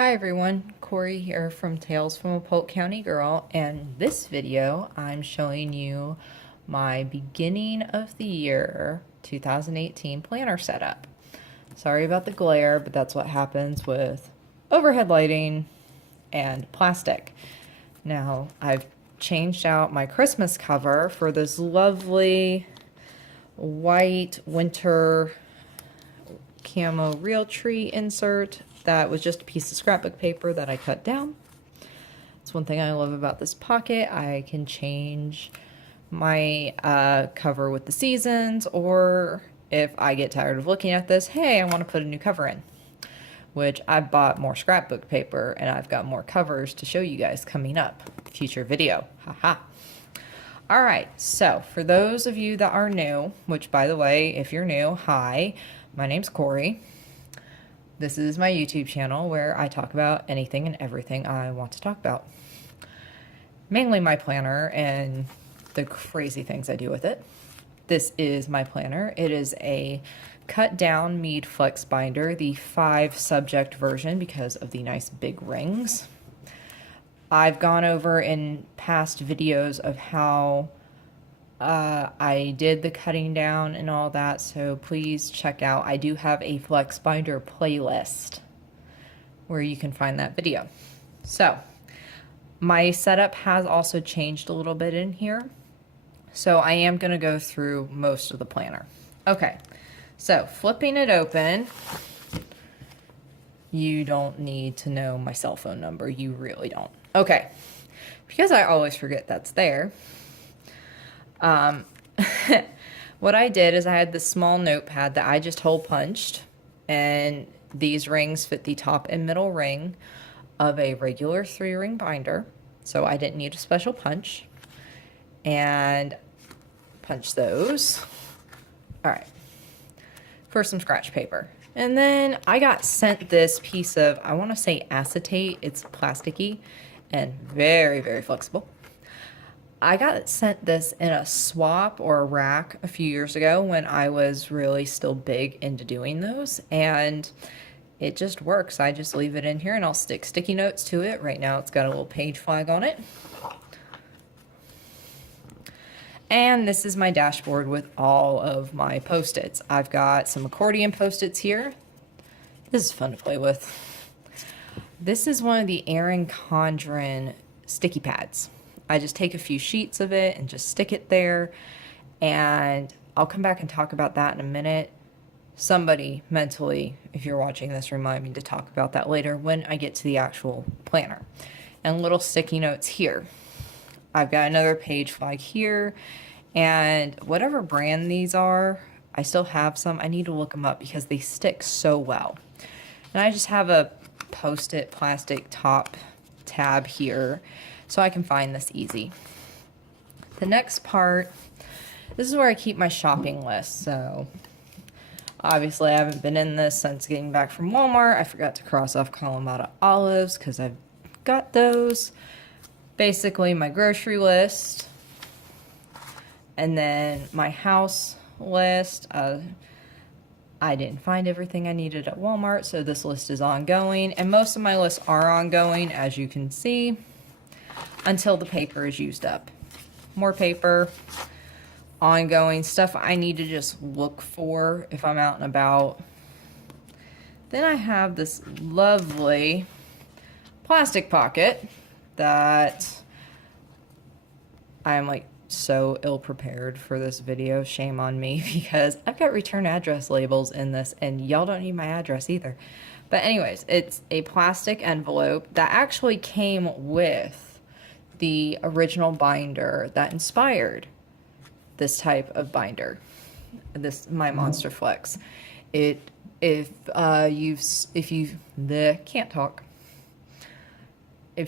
Hi everyone, Corey here from Tales from a Polk County Girl, and this video I'm showing you my beginning of the year 2018 planner setup. Sorry about the glare, but that's what happens with overhead lighting and plastic. Now I've changed out my Christmas cover for this lovely white winter camo real tree insert that was just a piece of scrapbook paper that I cut down. It's one thing I love about this pocket. I can change my cover with the seasons, or if I get tired of looking at this, hey, I want to put a new cover in, which I bought more scrapbook paper and I've got more covers to show you guys coming up. Future video. Haha. All right, so for those of you that are new, which by the way, if you're new, hi, my name's Corey. This is my YouTube channel where I talk about anything and everything I want to talk about. Mainly my planner and the crazy things I do with it. This is my planner. It is a cut down Mead Flex binder, the 5 subject version because of the nice big rings. I've gone over in past videos of how I did the cutting down and all that, so please check out. I do have a Flex Binder playlist where you can find that video. So, my setup has also changed a little bit in here, so I am going to go through most of the planner. Okay, so flipping it open, you don't need to know my cell phone number. You really don't. Okay, because I always forget that's there. What I did is I had this small notepad that I just hole punched, and these rings fit the top and middle ring of a regular 3-ring binder, so I didn't need a special punch, and punch those. All right, for some scratch paper. And then I got sent this piece of, I want to say acetate. It's plasticky and very, very flexible. I got sent this in a swap or a rack a few years ago when I was really still big into doing those, and it just works. I just leave it in here and I'll stick sticky notes to it. Right now it's got a little page flag on it. And this is my dashboard with all of my Post-its. I've got some accordion Post-its here. This is fun to play with. This is one of the Erin Condren sticky pads. I just take a few sheets of it and just stick it there, and I'll come back and talk about that in a minute. Somebody mentally, if you're watching this, remind me to talk about that later when I get to the actual planner. And little sticky notes here. I've got another page flag here, and whatever brand these are, I still have some. I need to look them up because they stick so well. And I just have a Post-it plastic top tab here, so I can find this easy. The next part, this is where I keep my shopping list. So obviously I haven't been in this since getting back from Walmart. I forgot to cross off Kalamata olives because I've got those. Basically my grocery list, and then my house list. I didn't find everything I needed at Walmart, so this list is ongoing, and most of my lists are ongoing, as you can see, until the paper is used up. More paper, ongoing stuff I need to just look for if I'm out and about. Then I have this lovely plastic pocket that I'm like so ill prepared for this video. Shame on me, because I've got return address labels in this and y'all don't need my address either. But anyways, it's a plastic envelope that actually came with the original binder that inspired this type of binder, my Monster Flex. If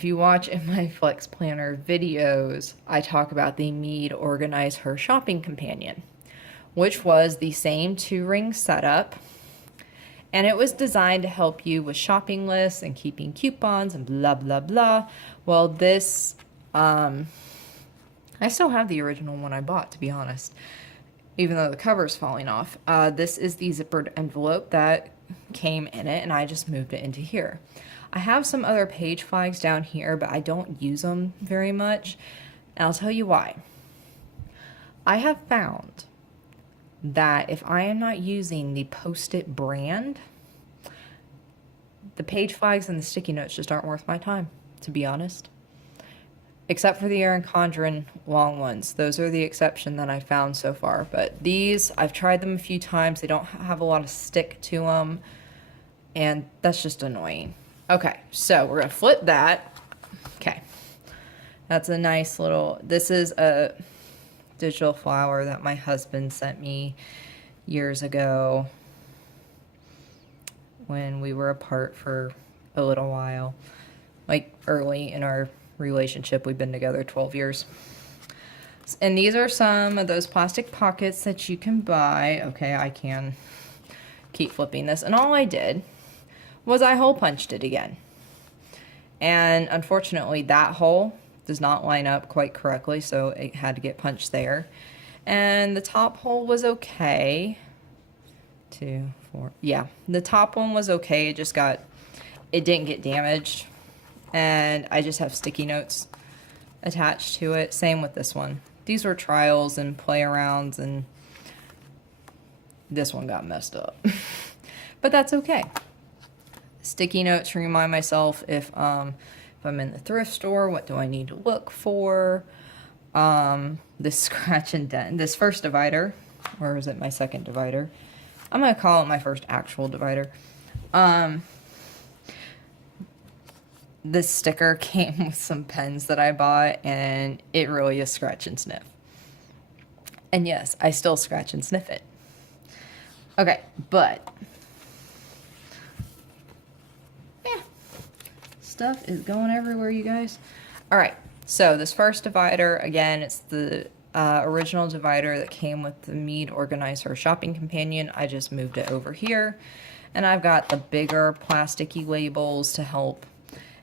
you watch in my Flex Planner videos, I talk about the Mead Organize Her Shopping Companion, which was the same 2-ring setup, and it was designed to help you with shopping lists and keeping coupons and blah blah blah. Well, this I still have the original one I bought, to be honest, even though the cover's falling off. This is the zippered envelope that came in it, and I just moved it into here. I have some other page flags down here, but I don't use them very much, and I'll tell you why. I have found that if I am not using the Post-it brand, the page flags and the sticky notes just aren't worth my time, to be honest. Except for the Erin Condren long ones. Those are the exception that I found so far. But these, I've tried them a few times. They don't have a lot of stick to them. And that's just annoying. Okay, so we're going to flip that. Okay. That's a nice little, this is a digital flower that my husband sent me years ago when we were apart for a little while. Like early in our relationship. We've been together 12 years. And these are some of those plastic pockets that you can buy. Okay, I can keep flipping this. And all I did was I hole punched it again. And unfortunately, that hole does not line up quite correctly, so it had to get punched there. And the top hole was okay. 2, 4. Yeah, the top one was okay. It just got, it didn't get damaged. And I just have sticky notes attached to it. Same with this one. These were trials and play arounds, and this one got messed up. But that's okay. Sticky notes to remind myself if I'm in the thrift store, what do I need to look for? This scratch and dent, this first divider, or is it my second divider? I'm gonna call it my first actual divider. This sticker came with some pens that I bought, and it really is scratch and sniff. And yes, I still scratch and sniff it. Okay, but yeah, stuff is going everywhere, you guys. All right, so this first divider, again, it's the original divider that came with the Mead Organizer shopping companion. I just moved it over here, and I've got the bigger plasticky labels to help.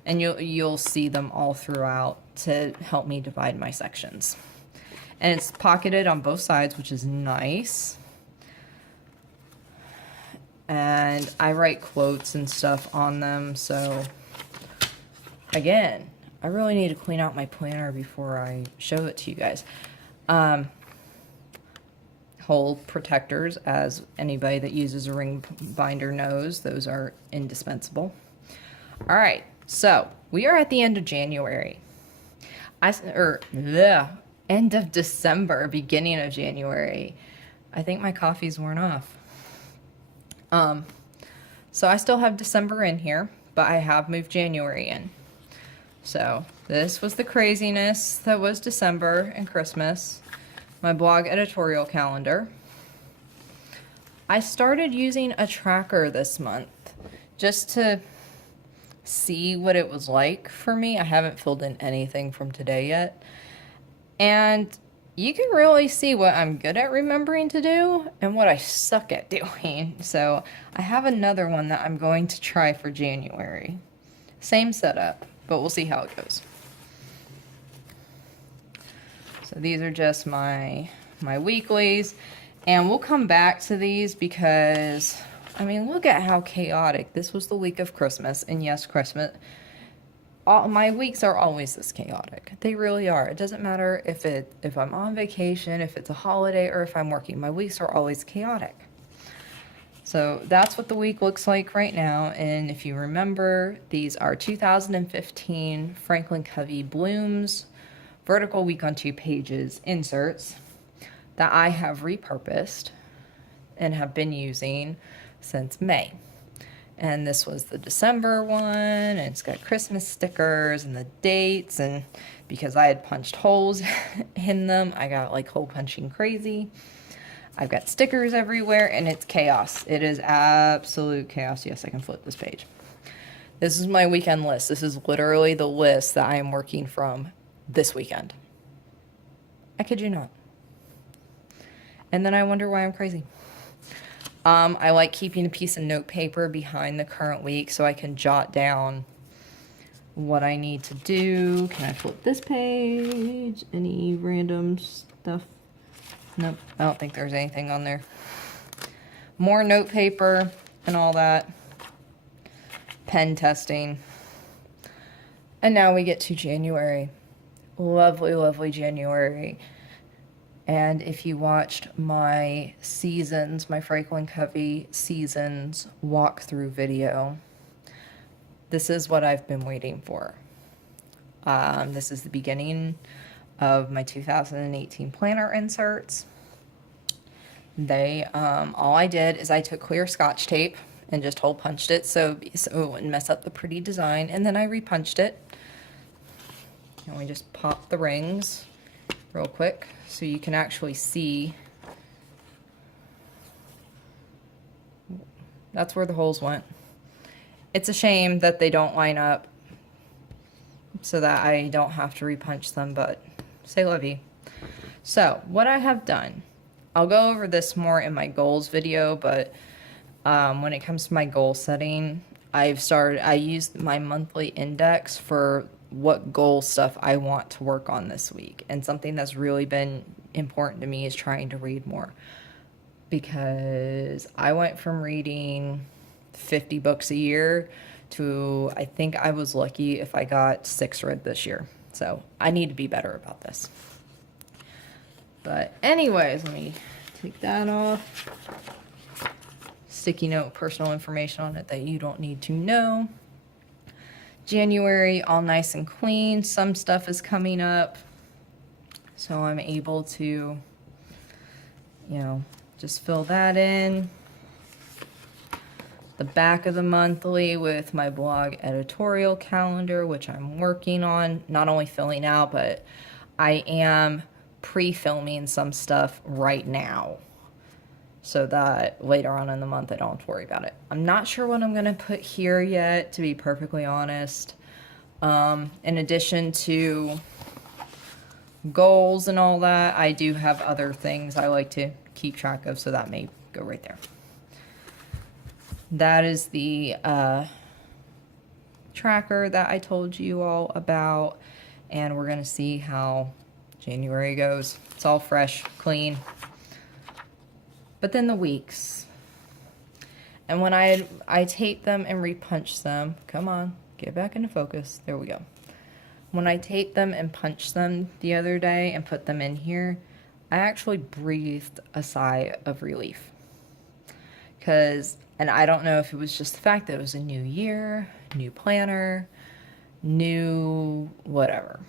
And you'll see them all throughout to help me divide my sections. And it's pocketed on both sides, which is nice. And I write quotes and stuff on them. So, again, I really need to clean out my planner before I show it to you guys. Hole protectors, as anybody that uses a ring binder knows, those are indispensable. All right. So, we are at the end of January. End of December, beginning of January. I think my coffee's worn off. So I still have December in here, but I have moved January in. So, this was the craziness that was December and Christmas. My blog editorial calendar. I started using a tracker this month just to see what it was like for me. I haven't filled in anything from today yet. And you can really see what I'm good at remembering to do and what I suck at doing. So I have another one that I'm going to try for January. Same setup, but we'll see how it goes. So these are just my weeklies. And we'll come back to these because, I mean, look at how chaotic. This was the week of Christmas. And yes, Christmas. My weeks are always this chaotic. They really are. It doesn't matter if I'm on vacation, if it's a holiday, or if I'm working. My weeks are always chaotic. So that's what the week looks like right now. And if you remember, these are 2015 Franklin Covey Blooms vertical week on 2 pages inserts that I have repurposed and have been using since May. And this was the December one, and it's got Christmas stickers and the dates, and because I had punched holes in them, I got like hole punching crazy. I've got stickers everywhere, and it's chaos. It is absolute chaos. Yes, I can flip this page. This is my weekend list. This is literally the list that I am working from this weekend. I kid you not. And then I wonder why I'm crazy. I like keeping a piece of note paper behind the current week so I can jot down what I need to do. Can I flip this page? Any random stuff? Nope, I don't think there's anything on there. More note paper. and all that. Pen testing. And now we get to January. Lovely, lovely January. And if you watched my seasons, my Franklin Covey seasons walkthrough video, this is what I've been waiting for. This is the beginning of my 2018 planner inserts. All I did is I took clear Scotch tape and just hole punched it so it wouldn't mess up the pretty design, and then I repunched it. And we just pop the rings real quick so you can actually see. That's where the holes went. It's a shame that they don't line up so that I don't have to repunch them, but say la vie. So what I have done, I'll go over this more in my goals video, but when it comes to my goal setting, I used my monthly index for what goal stuff I want to work on this week. And something that's really been important to me is trying to read more, because I went from reading 50 books a year to, I think I was lucky if I got 6 read this year. So I need to be better about this. But anyways, let me take that off. Sticky note, personal information on it that you don't need to know. January, all nice and clean. Some stuff is coming up, so I'm able to, just fill that in. The back of the monthly with my blog editorial calendar, which I'm working on, not only filling out, but I am pre-filming some stuff right now, so that later on in the month I don't have to worry about it. I'm not sure what I'm going to put here yet, to be perfectly honest. In addition to goals and all that, I do have other things I like to keep track of, so that may go right there. That is the tracker that I told you all about, and we're going to see how January goes. It's all fresh, clean. But then the weeks. And when I tape them and repunch them, come on, get back into focus. There we go. When I taped them and punched them the other day and put them in here, I actually breathed a sigh of relief. And I don't know if it was just the fact that it was a new year, new planner, new whatever.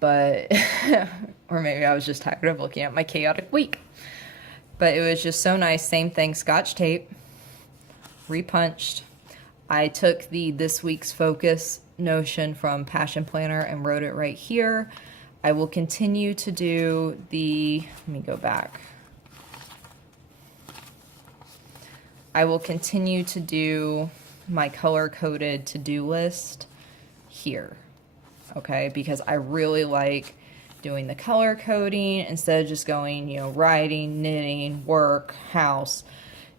But, or maybe I was just tired of looking at my chaotic week. But it was just so nice. Same thing, Scotch tape, repunched. I took the this week's focus notion from Passion Planner and wrote it right here. I will continue to do let me go back. I will continue to do my color-coded to-do list here, okay? Because I really like doing the color coding instead of just going, writing, knitting, work, house.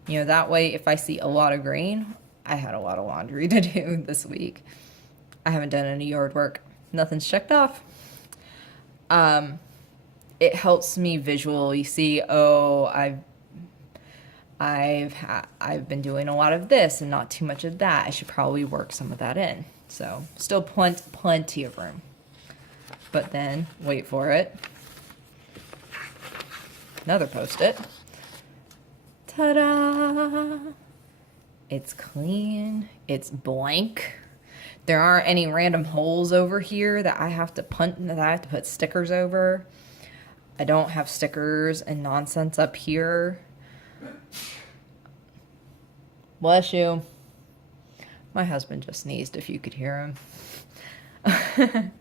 That way if I see a lot of green, I had a lot of laundry to do this week. I haven't done any yard work. Nothing's checked off. It helps me visually see, I've been doing a lot of this and not too much of that. I should probably work some of that in. So still plenty of room. But then, wait for it. Another Post-it. Ta-da! It's clean. It's blank. There aren't any random holes over here that I have to put stickers over. I don't have stickers and nonsense up here. Bless you. My husband just sneezed, if you could hear him.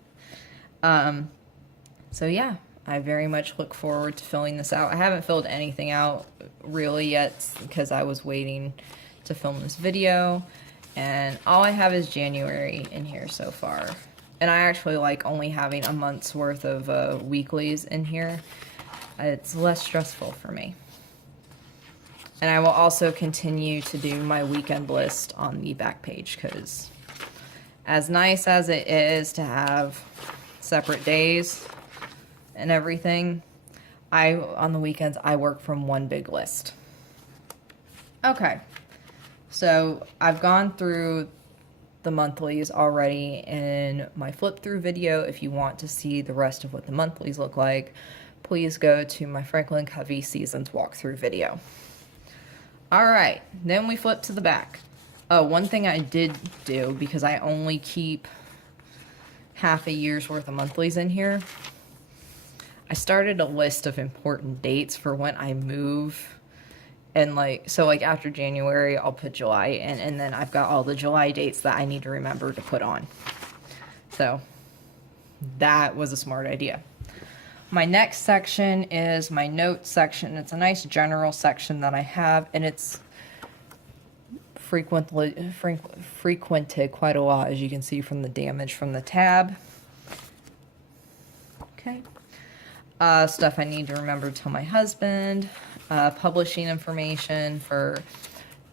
So yeah, I very much look forward to filling this out. I haven't filled anything out really yet because I was waiting to film this video, and all I have is January in here so far. And I actually like only having a month's worth of weeklies in here. It's less stressful for me. And I will also continue to do my weekend list on the back page, because as nice as it is to have separate days and everything, on the weekends I work from one big list. Okay, so I've gone through the monthlies already in my flip through video. If you want to see the rest of what the monthlies look like, please go to my Franklin Covey Seasons walkthrough video. All right, then we flip to the back. Oh, one thing I did do, because I only keep half a year's worth of monthlies in here, I started a list of important dates for when I move. And so after January, I'll put July in, and then I've got all the July dates that I need to remember to put on. So that was a smart idea. My next section is my notes section. It's a nice general section that I have, and it's frequented quite a lot, as you can see from the damage from the tab. Okay. Stuff I need to remember to tell my husband. Publishing information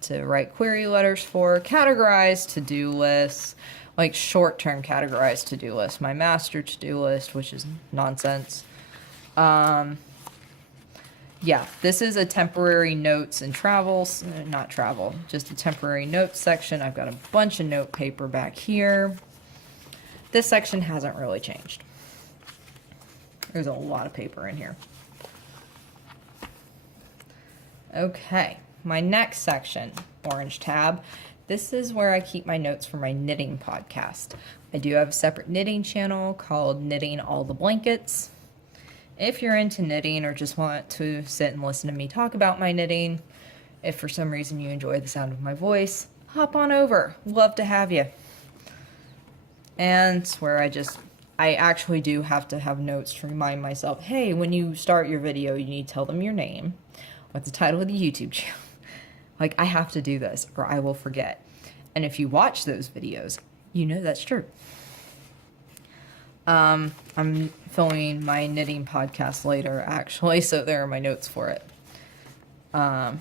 to write query letters for, categorized to-do lists, like short-term categorized to-do lists, my master to-do list, which is nonsense. Yeah, this is a temporary notes and travels, not travel, just a temporary notes section. I've got a bunch of note paper back here. This section hasn't really changed. There's a lot of paper in here. Okay, my next section, orange tab. This is where I keep my notes for my knitting podcast. I do have a separate knitting channel called Knitting All the Blankets. If you're into knitting or just want to sit and listen to me talk about my knitting, if for some reason you enjoy the sound of my voice, hop on over. Love to have you. And it's where I actually do have to have notes to remind myself, hey, when you start your video, you need to tell them your name. What's the title of the YouTube channel? Like, I have to do this or I will forget. And if you watch those videos, you know that's true. I'm filming my knitting podcast later, actually, so there are my notes for it. Then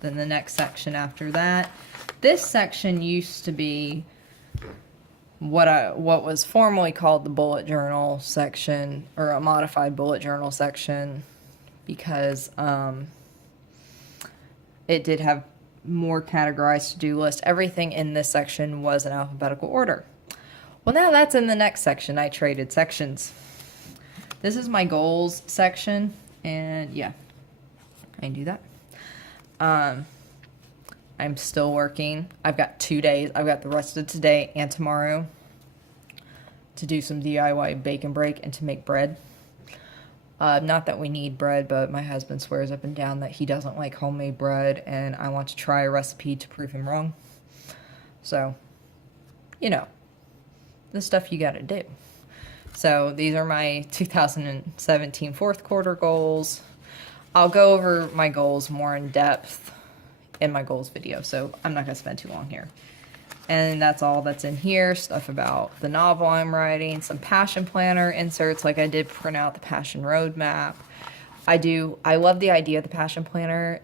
the next section after that. This section used to be what was formerly called the bullet journal section, or a modified bullet journal section, because it did have more categorized to-do list. Everything in this section was in alphabetical order. Well, now that's in the next section. I traded sections. This is my goals section, and yeah, I can do that. I'm still working. I've got 2 days. I've got the rest of today and tomorrow to do some DIY bake and break and to make bread. Not that we need bread, but my husband swears up and down that he doesn't like homemade bread, and I want to try a recipe to prove him wrong. So, you know, the stuff you gotta do. So these are my 2017 fourth quarter goals. I'll go over my goals more in depth in my goals video, so I'm not gonna spend too long here. And that's all that's in here. Stuff about the novel I'm writing, some passion planner inserts, like I did print out the passion roadmap. I love the idea of the passion planner,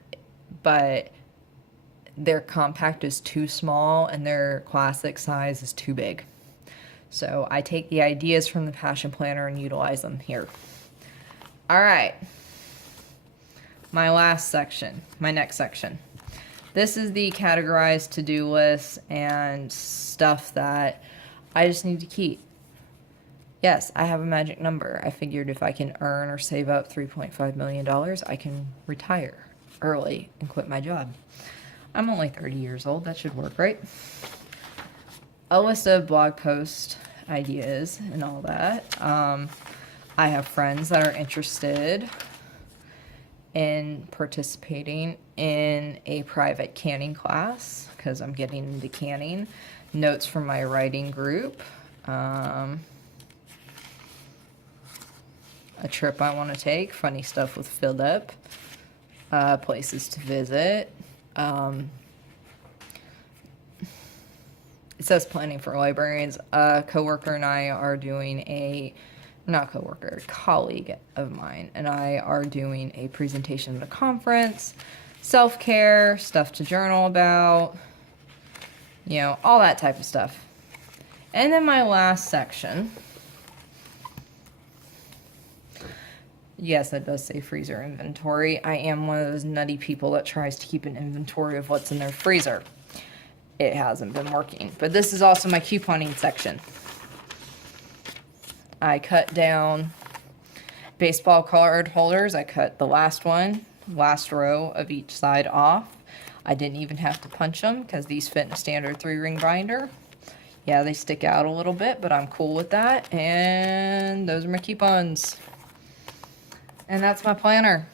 but their compact is too small and their classic size is too big. So I take the ideas from the passion planner and utilize them here. All right. My last section, my next section. This is the categorized to-do list and stuff that I just need to keep. Yes, I have a magic number. I figured if I can earn or save up $3.5 million, I can retire early and quit my job. I'm only 30 years old. That should work, right? A list of blog post ideas and all that. I have friends that are interested in participating in a private canning class because I'm getting into canning. Notes from my writing group. A trip I want to take. Funny stuff with Philip. Places to visit. It says planning for librarians. A coworker and I are doing a colleague of mine and I are doing a presentation at a conference, self-care, stuff to journal about, you know, all that type of stuff. And then my last section Yes, it does say freezer inventory. I am one of those nutty people that tries to keep an inventory of what's in their freezer. It hasn't been working. But this is also my couponing section. I cut down baseball card holders. I cut the last row of each side off. I didn't even have to punch them because these fit in a standard 3-ring binder. Yeah, they stick out a little bit, but I'm cool with that. And those are my coupons. And that's my planner.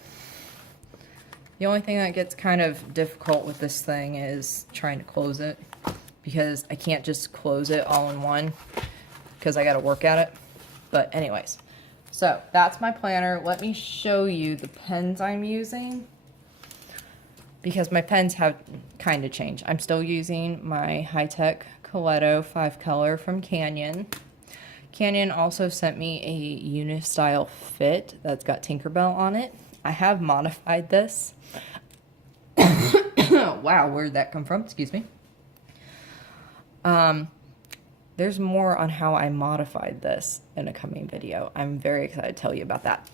The only thing that gets kind of difficult with this thing is trying to close it, because I can't just close it all in one because I got to work at it. But anyways, so that's my planner. Let me show you the pens I'm using, because my pens have kind of changed. I'm still using my high-tech Coletto 5-color from Canyon. Canyon also sent me a Unistyle Fit that's got Tinkerbell on it. I have modified this. Wow, where did that come from? Excuse me. There's more on how I modified this in a coming video. I'm very excited to tell you about that.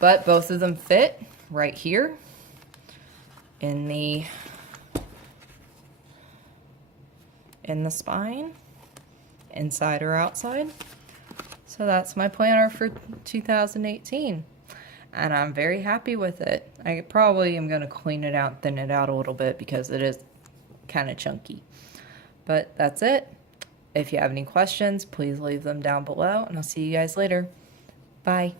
But both of them fit right here in the spine, inside or outside. So that's my planner for 2018. And I'm very happy with it. I probably am going to clean it out, thin it out a little bit, because it is kind of chunky. But that's it. If you have any questions, please leave them down below, and I'll see you guys later. Bye.